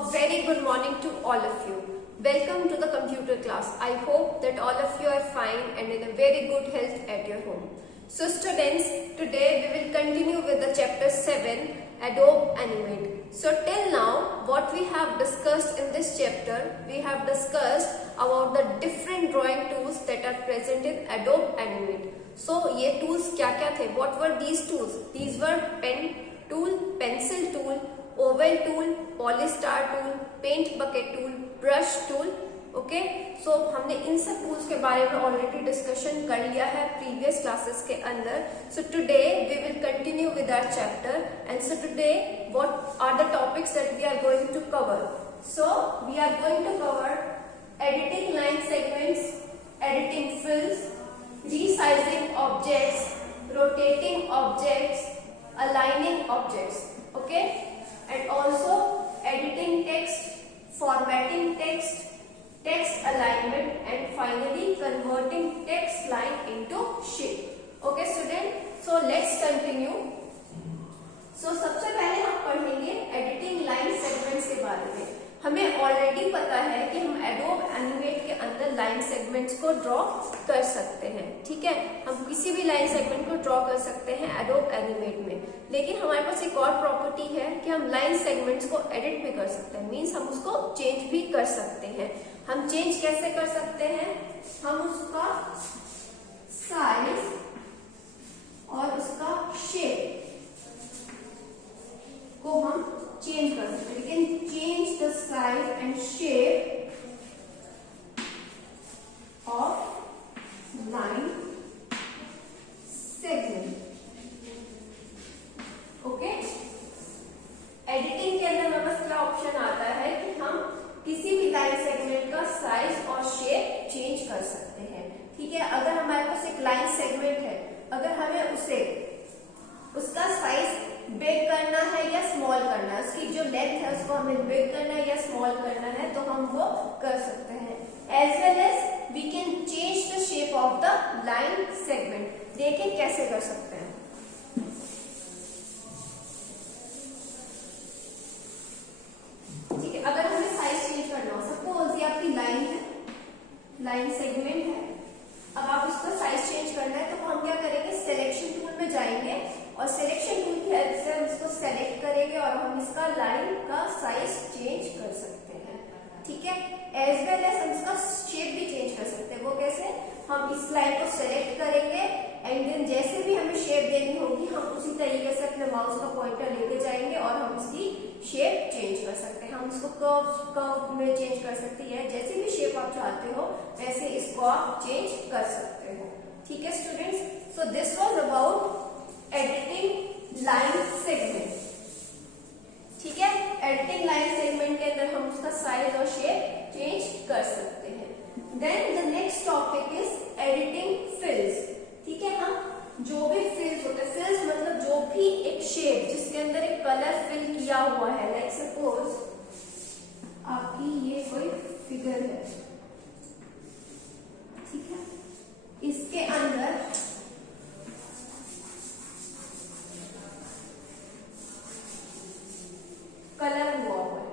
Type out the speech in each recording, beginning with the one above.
A very good morning to all of you. Welcome to the computer class. I hope that all of you are fine and in a very good health at your home. So students, today we will continue with the chapter 7, Adobe Animate. So till now, what we have discussed in this chapter, we have discussed about the different drawing tools that are present in Adobe Animate. So ये tools क्या-क्या थे? What were these tools? These were pen tool, pencil tool, oval tool, polystar tool, paint bucket tool, brush tool. Okay so हमने इन सब tools के बारे में already discussion कर लिया है प्रीवियस क्लासेस के अंदर. So today we will continue with our chapter and so today what are the topics that we are going to cover. So we are going to cover editing line segments, editing fills, resizing objects, rotating objects, aligning objects, okay, and also editing text, formatting text, text alignment, and finally converting text line into shape. Okay student, so let's continue. So सबसे पहले हम पढ़ेंगे editing line segments के बारे में. हमें already पता है कि हम एडोब एनिमेट के अंदर लाइन सेगमेंट्स को ड्रॉ कर सकते हैं. ठीक है, हम किसी भी लाइन सेगमेंट को ड्रॉ कर सकते हैं एडोब एनिमेट में. लेकिन हमारे पास एक और प्रॉपर्टी है कि हम लाइन सेगमेंट्स को एडिट भी कर सकते हैं. मीन्स हम उसको चेंज भी कर सकते हैं. हम चेंज कैसे कर सकते हैं? हम उसका साइज और उसका शेप को हम चेंज कर सकते हैं. लेकिन change the size and shape of line segment. Okay, editing के अंदर हमारे पास क्या ऑप्शन आता है कि हम किसी भी लाइन सेगमेंट का साइज और शेप चेंज कर सकते हैं. ठीक है, अगर हमारे पास एक लाइन सेगमेंट है, अगर हमें उसका साइज बिग करना है या स्मॉल करना है, उसकी जो लेंथ है उसको हमें बिग करना है या स्मॉल करना है, तो हम वो कर सकते हैं. As well as we can change the shape of the line segment. देखिए कैसे कर सकते हैं. ठीक है, अगर हमें साइज चेंज करना हो, सपोज ये आपकी लाइन है, लाइन सेगमेंट है, अब आप उसका साइज चेंज करना है, तो हम क्या करेंगे, सिलेक्शन टूल में जाएंगे और सिलेक्शन टूल की हेल्प से हम इसको सेलेक्ट करेंगे और हम इसका लाइन का साइज चेंज कर सकते हैं. ठीक है, एज वेल एज हम इसका शेप भी चेंज कर सकते हैं. वो कैसे? हम इस लाइन को सेलेक्ट करेंगे एंड देन जैसे भी हमें शेप देनी होगी, हम उसी तरीके से अपने माउस का पॉइंटर लेके जाएंगे और हम इसकी शेप चेंज कर सकते हैं. हम इसको कर्व में चेंज कर सकते हैं. जैसे भी शेप आप चाहते हो वैसे इसको आप चेंज कर सकते हो. ठीक है students, so this was about editing line segment. ठीक है, एडिटिंग लाइन सेगमेंट के अंदर हम उसका साइज और शेप चेंज कर सकते हैं. Then the next topic is editing fills. ठीक है, हम जो भी फिल्स होते हैं, फिल्स मतलब जो भी एक शेप जिसके अंदर एक कलर फिल किया हुआ है, लाइक सपोज आपकी ये कोई फिगर है. ठीक है, इसके अंदर कलर हुआ है.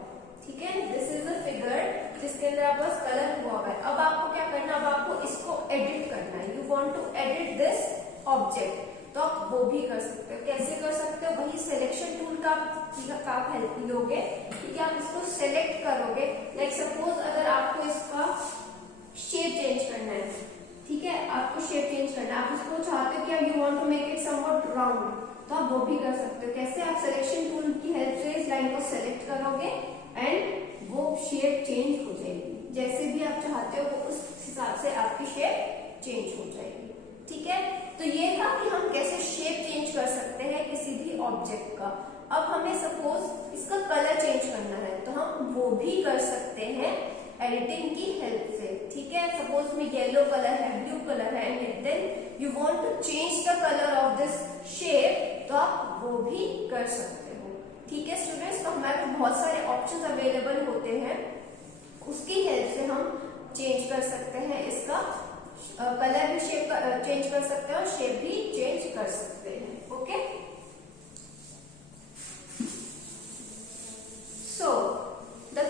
ठीक है, दिस इज अ फिगर जिसके अंदर आपके पास कलर हुआ है. अब आपको क्या करना है? अब आपको इसको एडिट करना है. You want to edit this object, तो आप वो भी कर सकते हो. कैसे कर सकते हो? वही सिलेक्शन टूल का आप हेल्प लोगे. ठीक है, आप इसको सेलेक्ट करोगे. लाइक सपोज अगर आपको इसका शेप चेंज करना है, ठीक है, आपको शेप चेंज करना है, आप उसको चाहते हो कि you want to make it somewhat round, तो आप वो भी कर सकते हो. कैसे? आप सिलेक्शन टूल की हेल्प से इस लाइन को सेलेक्ट करोगे एंड वो शेप चेंज हो जाएगी. जैसे भी आप चाहते हो वो उस हिसाब से आपकी शेप चेंज हो जाएगी. ठीक है, तो ये था कि हम कैसे शेप चेंज कर सकते हैं किसी भी ऑब्जेक्ट का. अब हमें सपोज इसका कलर चेंज करना है, तो हम वो भी कर सकते हैं एडिटिंग की हेल्प से. ठीक है, सपोज में येलो कलर है, ब्लू कलर है, and then you want to change the colour of this shape, तो आप वो भी कर सकते हो. ठीक है स्टूडेंट्स, तो हमारे पास बहुत सारे ऑप्शंस अवेलेबल होते हैं, उसकी हेल्प से हम चेंज कर सकते हैं. इसका कलर भी शेप चेंज कर सकते हैं और शेप भी चेंज कर सकते हैं. Okay, so the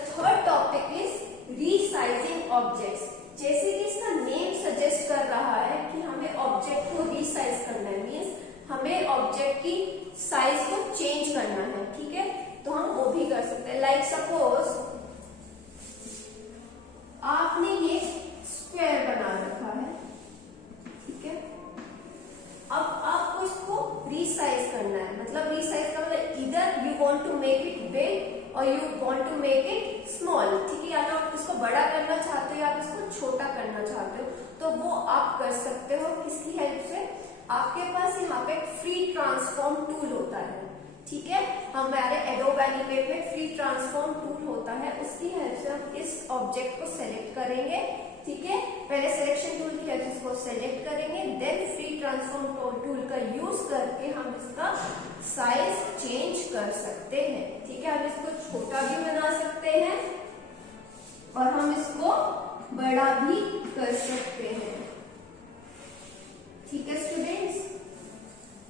want to make it big और you want to make it small, ठीक है, या तो आप इसको बड़ा करना चाहते हो या आप इसको छोटा करना चाहते हो, तो वो आप कर सकते हो किसकी हेल्प से? आपके पास यहाँ पे फ्री ट्रांसफॉर्म टूल होता है, ठीक है, हमारे एडोब एनिमेट में फ्री ट्रांसफॉर्म टूल होता है, उसकी हेल्प से हम इस ऑब्जेक्ट को सेलेक्ट करेंगे, ठीक है, पहले सिलेक्शन टूल की हेल्प से इसको सेलेक्ट करेंगे, देन फ्री ट्रांसफॉर्म टूल का यूज करके हम इसका साइज चेंज कर सकते हैं, ठीक है, हम इसको छोटा भी बना सकते हैं और हम इसको बड़ा भी कर सकते हैं, ठीक है स्टूडेंट्स,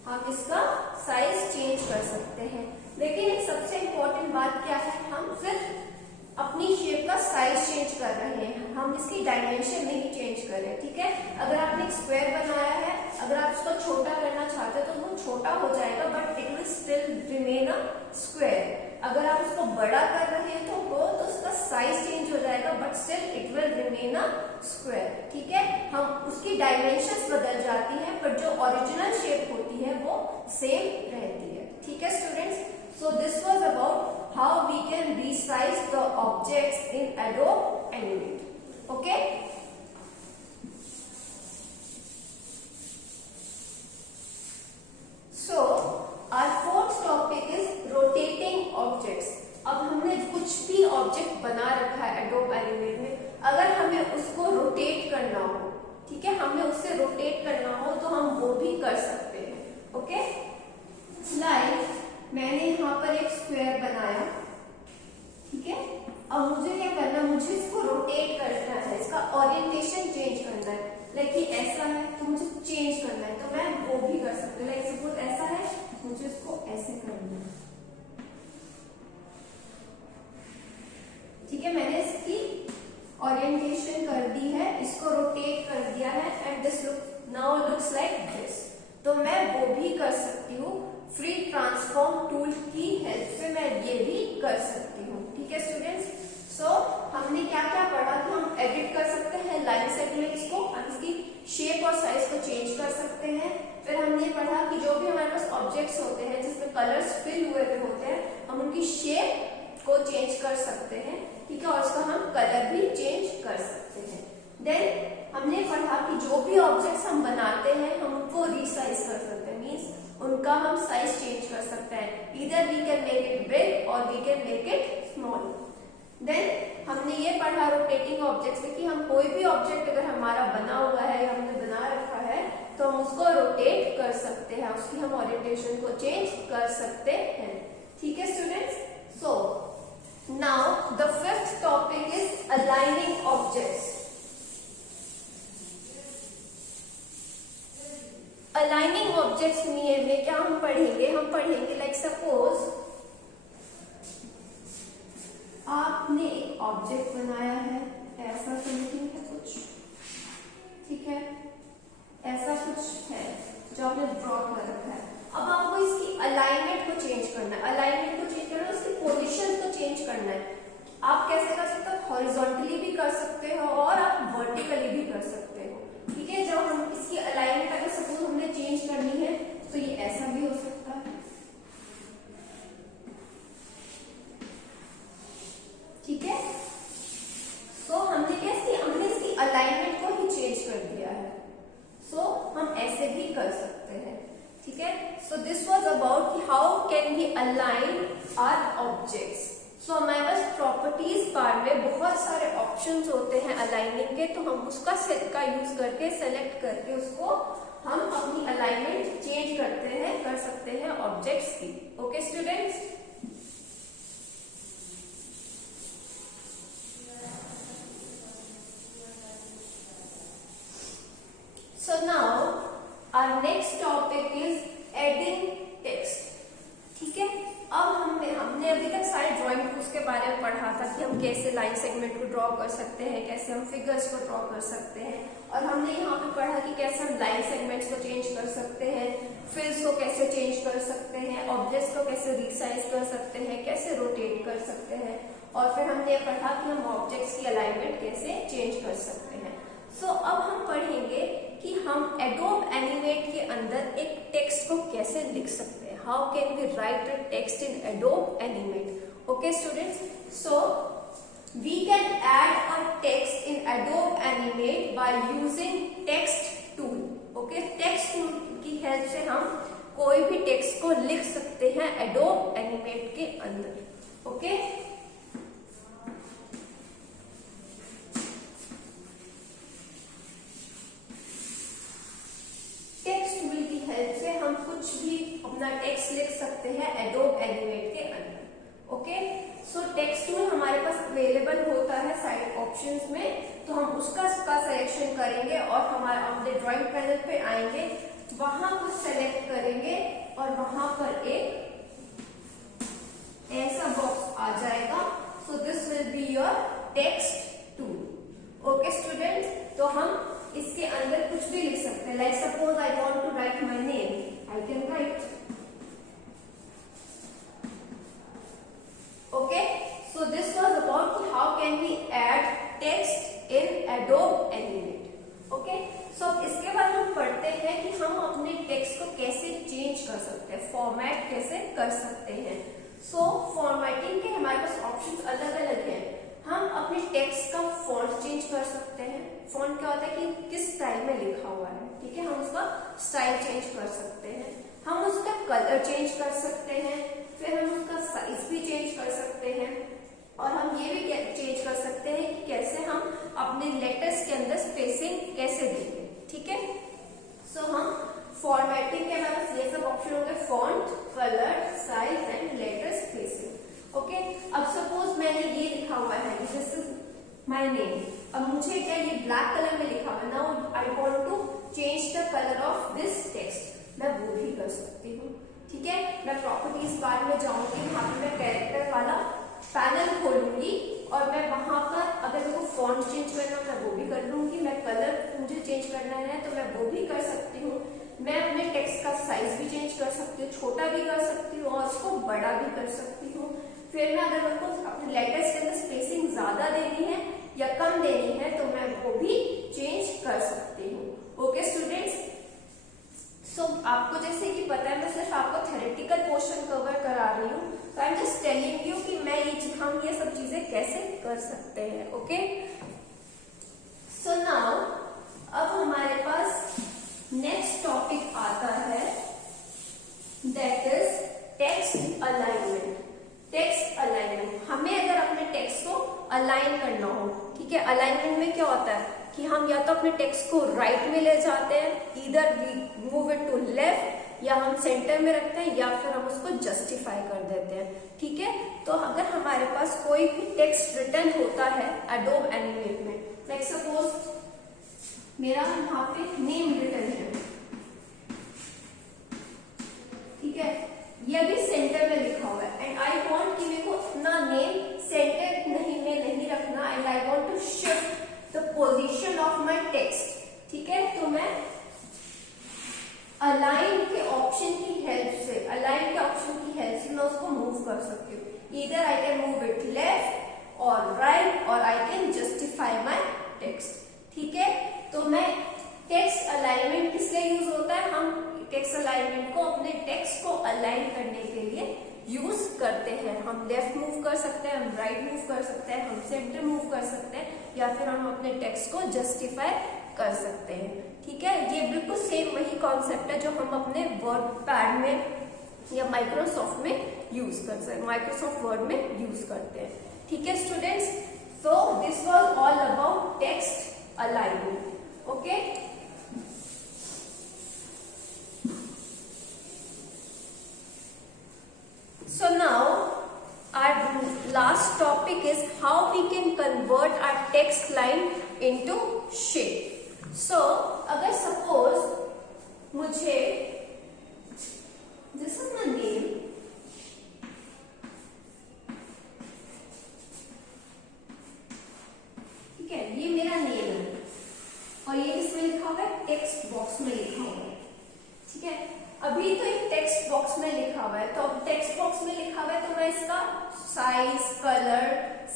हम इसका साइज चेंज कर सकते हैं। लेकिन एक सबसे इंपॉर्टेंट बात क्या है, हम सिर्फ अपनी शेप का साइज चेंज कर रहे हैं, हम इसकी डायमेंशन नहीं चेंज कर रहे हैं, ठीक है, अगर आपने एक स्क्वायर बनाया है, अगर आप इसको छोटा करना चाहते हो तो वो छोटा हो जाएगा, but it will still remain a square. अगर आप इसको बड़ा कर रहे हैं तो उसका साइज चेंज हो जाएगा, but still it will remain a square, ठीक है, हम उसकी डायमेंशंस बदल जाती हैं, बट जो ओरिजिनल शेप होती है वो सेम रहती है, ठीक है students. So this was about how we can resize the objects in Adobe Animate. Okay? So our fourth topic is rotating objects. अब हमने कुछ भी ऑब्जेक्ट बना रखा है Adobe Animate में, अगर हमें उसको रोटेट करना हो, ठीक है, हमें उससे रोटेट करना हो तो हम वो भी कर सकते हैं, ओके, लाइक मैंने यहाँ पर एक स्क्वायर बनाया, ठीक है, अब मुझे क्या करना है, मुझे इसको रोटेट करना है, इसका ओरिएंटेशन चेंज करना है, लाइक ये ऐसा है तो मुझे चेंज करना है, तो मैं वो भी कर सकती हूँ, लाइक सपोज ऐसा है, मुझे इसको ऐसे करना है, ठीक है, मैंने इसकी ओरिएंटेशन कर दी है, इसको रोटेट कर दिया है, and this now looks like this, तो मैं वो भी कर सकती हूँ, फ्री ट्रांसफॉर्म टूल की हेल्प से मैं ये भी कर सकती हूँ, ठीक है स्टूडेंट्स। सो हमने क्या क्या पढ़ा कि हम एडिट कर सकते हैं लाइन सेगमेंट्स को, हम इसकी शेप और साइज को चेंज कर सकते हैं, फिर हमने पढ़ा कि जो भी हमारे पास ऑब्जेक्ट्स होते हैं जिसमें कलर्स फिल हुए होते हैं, हम उनकी शेप को चेंज कर सकते हैं, ठीक है, और उसका हम कलर भी चेंज कर सकते हैं। देन हमने पढ़ा कि जो भी ऑब्जेक्ट्स हम बनाते हैं हम उनको रिसाइज कर सकते हैं, मीन्स उनका हम साइज चेंज कर सकते हैं, इधर we can make it big और we can make it small. Then हमने ये पढ़ा रोटेटिंग ऑब्जेक्ट्स में कि हम कोई भी ऑब्जेक्ट अगर हमारा बना हुआ है या हमने बना रखा है तो हम उसको रोटेट कर सकते हैं, उसकी हम ओरिएंटेशन को चेंज कर सकते हैं, ठीक है students. So now the fifth topic is aligning objects. Aligning objects में क्या हम पढ़ेंगे, हम पढ़ेंगे लाइक सपोज आपने एक ऑब्जेक्ट बनाया है, ऐसा समथिंग है कुछ, ठीक है, ऐसा कुछ है जो आपने ड्रॉ कर रखा है, अब आपको इसकी अलाइनमेंट को चेंज करना है, अलाइनमेंट को चेंज करना है, उसकी पोजीशन को चेंज करना है। आप कैसे कर सकते हो, हॉरिजॉन्टली भी कर सकते हो और आप वर्टिकली भी कर सकते हो, ठीक है, जब हम इसकी अलाइनमेंट अगर सपोज हमने चेंज करनी है तो ये ऐसा भी हो सकता है, ठीक है, सो हमने क्या हमने इसकी अलाइनमेंट को ही चेंज कर दिया है, सो हम ऐसे भी कर सकते हैं, ठीक है। So this was about how can we align our objects. So हमारे पास प्रॉपर्टीज पार्ट में बहुत सारे ऑप्शंस होते हैं अलाइनिंग के, तो हम उसका सेट का यूज करके सेलेक्ट करके उसको हम अपनी अलाइनमेंट चेंज करते हैं, कर सकते हैं ऑब्जेक्ट्स की, okay students. So now our next topic is adding text, ठीक है, अब हमने अभी तक सारे ड्राइंग टूल्स के बारे में पढ़ा था कि हम कैसे लाइन सेगमेंट को ड्रॉ कर सकते हैं, कैसे हम फिगर्स को ड्रॉ कर सकते हैं, और हमने यहाँ पे पढ़ा कि कैसे हम लाइन सेगमेंट्स को चेंज कर सकते हैं, फिल्स को कैसे चेंज कर सकते हैं, ऑब्जेक्ट्स को कैसे रिसाइज कर सकते हैं, कैसे रोटेट कर सकते हैं, और फिर हमने पढ़ा कि हम ऑब्जेक्ट्स की अलाइनमेंट कैसे चेंज कर सकते हैं। सो अब हम पढ़ेंगे कि हम एडोब एनिमेट के अंदर एक टेक्स्ट को कैसे लिख सकते हैं, how can we write a text in Adobe Animate. Okay students, so we can add a text in Adobe Animate by using text tool. Okay, text tool की हेल्प से हम कोई भी टेक्स्ट को लिख सकते हैं Adobe Animate के अंदर. ओके टेक्स्ट टूल की हेल्प से हम कुछ भी अपना टेक्स्ट लिख सकते हैं Adobe Animate के अंदर. ओके, सो टेक्स्ट टूल हमारे पास अवेलेबल होता है साइड ऑप्शंस में, तो हम उसका सिलेक्शन करेंगे और हमारे अपने ड्राइंग पैनल पे आएंगे, वहां कुछ सेलेक्ट करेंगे और वहां पर एक ऐसा बॉक्स आ जाएगा. So this will be your text tool. Okay students, तो हम इसके अंदर कुछ भी लिख सकते हैं. Like suppose I want to write my name, I can write. Okay, so this was about how can we add text in Adobe Animate. Okay, so इसके बाद हम पढ़ते हैं कि हम अपने टेक्स्ट को कैसे चेंज कर सकते हैं, फॉर्मेट कैसे कर सकते हैं. सो फॉर्मेटिंग के हमारे पास ऑप्शंस अलग अलग हैं. हम अपने टेक्स्ट का फॉन्ट चेंज कर सकते हैं. फॉन्ट क्या होता है कि किस स्टाइल में लिखा हुआ है, ठीक है, हम उसका स्टाइल चेंज कर सकते हैं. हम उसका कलर चेंज कर सकते हैं, फिर हम उसका साइज भी चेंज कर सकते हैं, और हम ये भी चेंज कर सकते हैं कि कैसे हम अपने लेटर्स के अंदर स्पेसिंग कैसे देंगे. ठीक है, सो हम फॉर्मेटिंग के हमारे पास ये सब ऑप्शन हो गए, font, colour, size and later spacing. Okay, अब सपोज मैंने ये लिखा हुआ है, दिस इज माय नेम. अब मुझे क्या ये ब्लैक कलर में लिखा हुआ है, now I want to change the colour of this text. मैं वो भी कर सकती हूँ. ठीक है, मैं प्रॉपर्टीज बार में जाऊंगी, वहां पर मैं कैरेक्टर वाला पैनल खोलूंगी और मैं वहां पर अगर मेरे को फॉन्ट चेंज करना मैं वो भी कर लूंगी. मैं कलर मुझे चेंज करना है तो मैं वो भी कर सकती हूँ. मैं अपने टेक्स्ट का साइज भी चेंज कर सकती हूँ, छोटा भी कर सकती हूँ और उसको बड़ा भी कर सकती हूँ. फिर मैं अगर मेरे को अपने लेटर्स के अंदर स्पेसिंग ज्यादा देनी है या कम देनी है तो मैं वो भी चेंज कर सकती हूँ. ओके स्टूडेंट्स, सो आपको जैसे कि पता है मैं सिर्फ आपको थ्योरेटिकल पोर्शन कवर करा रही हूँ, तो I am just telling you कि मैं हम ये सब चीजें कैसे कर सकते हैं. ओके, सो नाउ अब हमारे पास नेक्स्ट टॉपिक आता है, that is text alignment. Text alignment, हमें अगर अपने टेक्स्ट को अलाइन करना हो, ठीक है, अलाइनमेंट में क्या होता है कि हम या तो अपने टेक्स्ट को राइट में ले जाते हैं, इधर we move it to left, या हम सेंटर में रखते हैं, या फिर हम उसको जस्टिफाई कर देते हैं. ठीक है, तो अगर हमारे पास कोई भी टेक्स्ट रिटर्न होता है Adobe Animate में, लाइक सपोज मेरा यहाँ पे नेम रिटर्न है, ठीक है, ये भी सेंटर में लिखा हुआ है, एंड आई वांट कि मेरे को अपना नेम सेंटर नहीं रखना, and I want to shift the position of my text. ठीक है, तो मैं अलाइन के ऑप्शन की हेल्प से मैं उसको मूव कर सकती हूँ. Either I can move it left और राइट, और I can justify my text. ठीक है, तो मैं टेक्स्ट अलाइनमेंट किस लिए यूज होता है, हम टेक्स्ट अलाइनमेंट को अपने टेक्स्ट को अलाइन करने के लिए यूज करते हैं. हम लेफ्ट मूव कर सकते हैं, हम राइट मूव कर सकते हैं, हम सेंटर मूव कर सकते हैं, या फिर हम अपने टेक्स्ट को जस्टिफाई कर सकते हैं. ठीक है, ये बिल्कुल सेम वही कॉन्सेप्ट है जो हम अपने वर्ड पैड में या माइक्रोसॉफ्ट में यूज कर सकते हैं, माइक्रोसॉफ्ट वर्ड में यूज करते हैं. ठीक है students, so this was all about text alignment. Okay, so now our last topic is how we can convert our text line into shape. So अगर suppose मुझे this is my name, ठीक है, ये मेरा नेम है और ये किसमें लिखा हुआ है, टेक्स्ट बॉक्स में लिखा हुआ है. ठीक है, अभी तो एक टेक्स्ट बॉक्स में लिखा हुआ है, तो अब टेक्स्ट बॉक्स में लिखा हुआ है तो मैं इसका साइज, कलर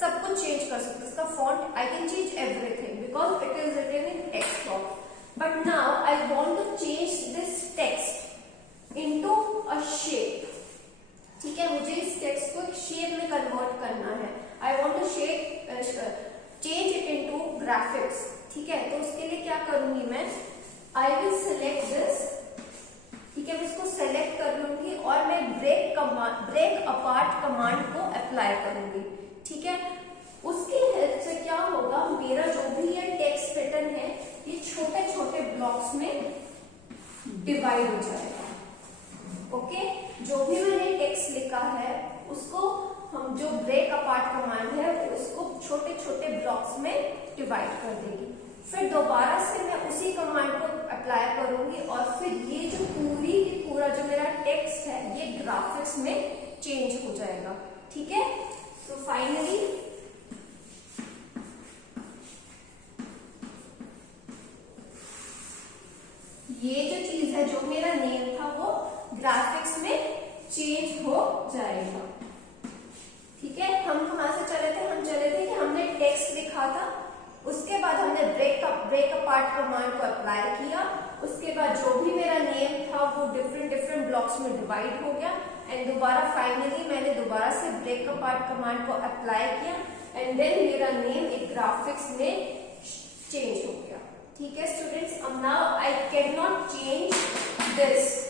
सब कुछ चेंज कर सकती हूँ. इसका font I can change everything because it is written in text box. But now I want to change this text. into a shape. ठीक है, मुझे इस टेक्स्ट को एक शेप में कन्वर्ट करना है. I want to change it into graphics. ठीक है, तो उसके लिए क्या करूंगी मैं, आई विल सेलेक्ट दिस. ठीक है, मैं इसको सेलेक्ट कर लूंगी और मैं ब्रेक अपार्ट कमांड को अप्लाई करूंगी. ठीक है, उसकी हेल्प से क्या होगा, मेरा जो भी ये टेक्स्ट पैटर्न है ये छोटे छोटे ब्लॉक्स में डिवाइड हो जाएगा. ओके, जो भी मैंने टेक्स्ट लिखा है उसको हम जो ब्रेक अपार्ट कमांड है उसको छोटे छोटे ब्लॉक्स में डिवाइड कर देगी. फिर दोबारा से मैं उसी कमांड को अप्लाई करूंगी और फिर ये जो पूरा जो मेरा टेक्स्ट है ये ग्राफिक्स में चेंज हो जाएगा. ठीक है, तो फाइनली ये जो चीज है, जो मेरा नेम था वो ग्राफिक्स में चेंज हो जाएगा. ठीक है, हम कहां से चले थे, हम चले थे कि हमने टेक्स्ट लिखा था, उसके बाद हमने ब्रेक अपार्ट कमांड को अप्लाई किया, उसके बाद जो भी मेरा नेम था वो डिफरेंट ब्लॉक्स में डिवाइड हो गया एंड दोबारा फाइनली मैंने दोबारा से ब्रेक अपार्ट कमांड को अप्लाई किया एंड देन मेरा नेम एक ग्राफिक्स में चेंज हो गया. ठीक है स्टूडेंट्स, अब now I can not change this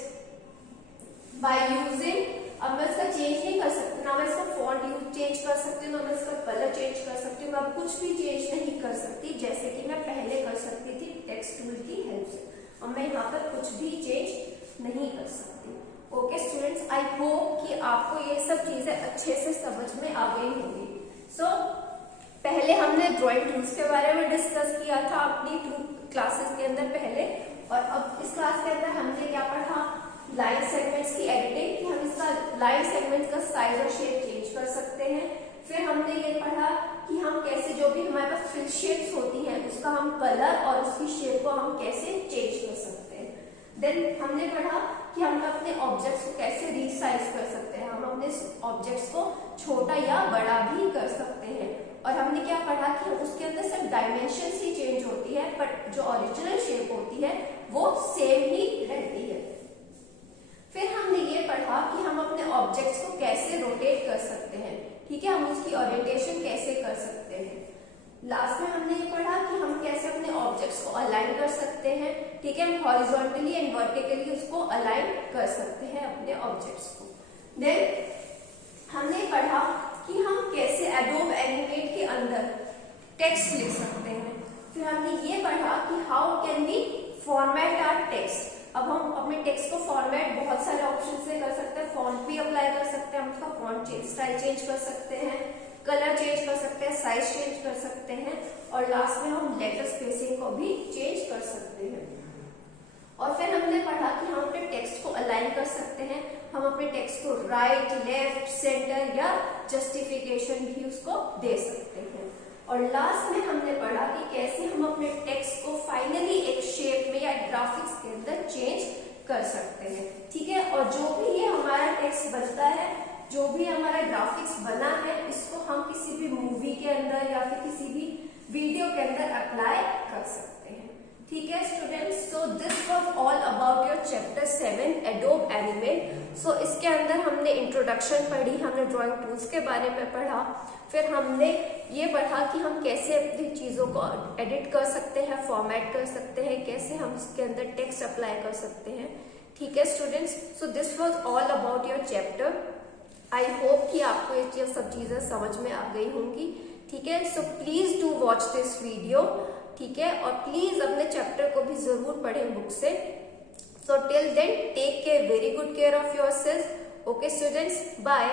by using, अब मैं इसका चेंज नहीं कर सकती, ना मैं इसका फॉन्ट चेंज कर सकती हूँ, ना मैं इसका कलर चेंज कर सकती हूँ, मैं अब कुछ भी चेंज नहीं कर सकती जैसे कि मैं पहले कर सकती थी टेक्स्ट टूल की हेल्प से. अब मैं यहाँ पर कुछ भी चेंज नहीं कर सकती. ओके स्टूडेंट्स, आई होप कि आपको ये सब चीजें अच्छे से समझ में आ गई होंगी. सो पहले हमने ड्राइंग टूल्स के बारे में डिस्कस किया था अपनी 2 क्लासेस के अंदर पहले, और अब इस क्लास के अंदर हमने क्या पढ़ा, लाइन सेगमेंट्स की एडिटिंग, कि हम इसका लाइन सेगमेंट्स का साइज और शेप चेंज कर सकते हैं. फिर हमने ये पढ़ा कि हम कैसे जो भी हमारे पास फिल शेप्स होती हैं उसका हम कलर और उसकी शेप को हम कैसे चेंज कर सकते हैं. देन हमने पढ़ा कि हम अपने ऑब्जेक्ट्स को कैसे रीसाइज कर सकते हैं, हम अपने ऑब्जेक्ट्स को छोटा या बड़ा भी कर सकते हैं. और हमने क्या पढ़ा कि उसके अंदर सिर्फ डायमेंशन ही चेंज होती है बट जो ओरिजिनल शेप होती है वो सेम ही रहती है. फिर हमने ये पढ़ा कि हम अपने ऑब्जेक्ट्स को कैसे रोटेट कर सकते हैं. ठीक है, हम उसकी ओरिएंटेशन कैसे कर सकते हैं. लास्ट में हमने ये पढ़ा कि हम कैसे अपने ऑब्जेक्ट्स को अलाइन कर सकते हैं. ठीक है, हम हॉरिजॉन्टली एंड वर्टिकली उसको अलाइन कर सकते हैं अपने ऑब्जेक्ट्स को. देन हमने पढ़ा कि हम कैसे एडोब एनिमेट के अंदर टेक्स्ट लिख सकते हैं. फिर हमने ये पढ़ा कि how can we format our text. अब हम अपने टेक्स्ट को फॉर्मेट बहुत सारे ऑप्शन से कर सकते हैं. फॉन्ट भी अप्लाई कर सकते हैं, हम उसका फॉन्ट स्टाइल चेंज कर सकते हैं, कलर चेंज कर सकते हैं, साइज चेंज कर सकते हैं और लास्ट में हम लेटर स्पेसिंग को भी चेंज कर सकते हैं. और फिर हमने पढ़ा कि हम अपने टेक्स्ट को अलाइन कर सकते हैं. हम अपने टेक्स्ट को राइट, लेफ्ट, सेंटर या जस्टिफिकेशन भी उसको दे सकते हैं. और लास्ट में हमने पढ़ा कि कैसे हम अपने टेक्स्ट को फाइनली एक शेप में या ग्राफिक्स के अंदर चेंज कर सकते हैं. ठीक है, और जो भी ये हमारा टेक्स्ट बनता है, जो भी हमारा ग्राफिक्स बना है, इसको हम किसी भी मूवी के अंदर या फिर किसी भी वीडियो के अंदर अप्लाई कर सकते हैं. ठीक है students, so this was all about your chapter 7 Adobe Animate. So इसके अंदर हमने इंट्रोडक्शन पढ़ी, हमने ड्राइंग टूल्स के बारे में पढ़ा, फिर हमने ये पढ़ा कि हम कैसे अपनी चीजों को एडिट कर सकते हैं, फॉर्मेट कर सकते हैं, कैसे हम इसके अंदर टेक्स्ट अप्लाई कर सकते हैं. ठीक है students, so this was all about your chapter. I hope कि आपको ये सब चीजें समझ में आ गई होंगी. ठीक है, so please do watch this video. ठीक है, और प्लीज अपने चैप्टर को भी जरूर पढ़ें बुक से. So till then take care, very good care of yourself. Okay students, bye.